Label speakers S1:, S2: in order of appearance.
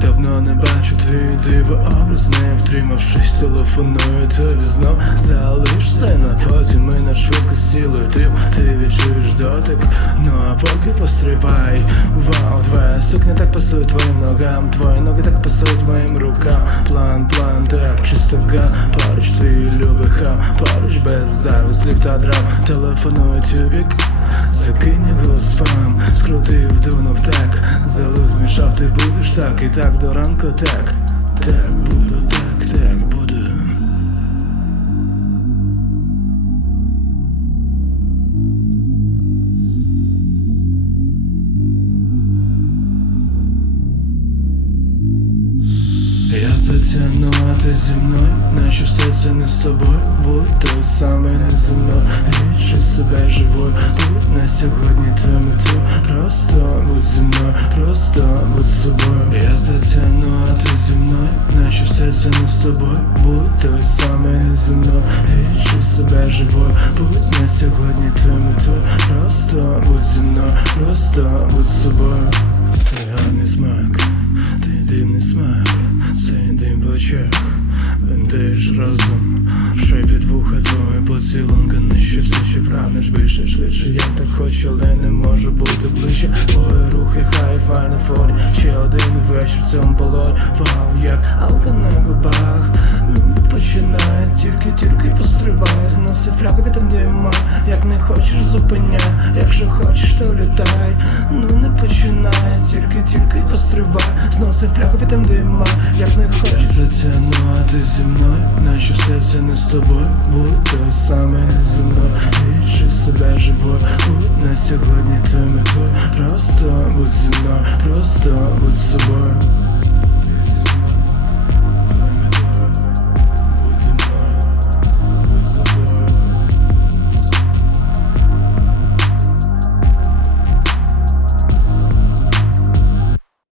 S1: давно не бачу твій диво образ Не втримавшись, телефоную тобі знов Залишся на потім ми на швидкості летим Ти відчуєш дотик, ну а поки постривай. Вау, твоя сукня так пасує твоїм ногам. Твої ноги так пасують моїм рукам. План, план, так чистота Поруч твій любий хам Поруч без зайвих слів та драм. Телефоную тюбік Закинь його спам, скрутив, дунув так Залив ти будеш так і так до ранку так. Так буду, так, так буду. Я затягну, а ти зі мною Наче все це не з тобою. Будь той самий не зі мною Відчуй себе живою. Будь на сьогодні тим і Просто будь зі мною Просто Все не з тобою Будь той самий не зі мною. Відчуй себе живою Будь на сьогодні тим і тим Просто будь зі мною Просто будь собою. Ти гарний смак Ти дивний смак Цей дим в очах. Винтиш разом Шепіт вуха твої поцілунка Нижче все ще прагнеш більше швидше. Я так хочу, але не можу бути ближче. Твої рухи хай фай на фоні Ще один вечір в цьому полоні. Вау, Тільки, тільки постривай, зноси флягові там діма Як не хочеш, зупиняй, якщо хочеш, то літай, ну не починай, тільки, тільки постривай, зноси флягові там діма як не хочеш. Затягну, зі мною, наче все це не з тобою, будь той самий зі мною. Відчуй себе живою, будь на сьогодні ти. Метою Просто будь зі мною, просто будь собою.